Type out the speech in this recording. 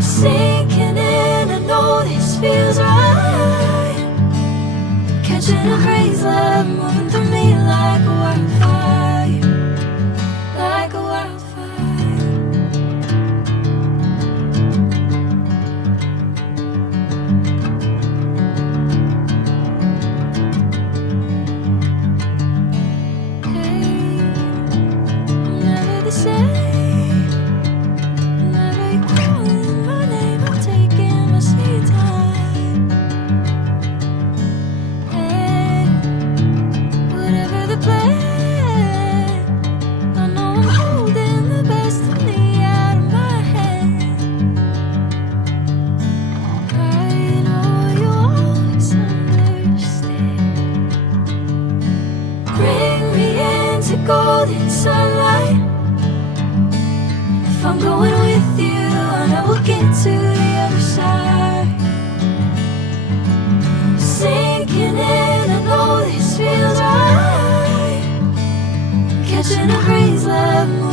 Sinking in, I know this feels right. Catching a crazy love moving through me like a wildfire, like a wildfire. Hey, I'm never the same. Golden sunlight. If I'm going with you, I know we'll get to the other side. Sinking in, I know this feels right. Catching a crazy love.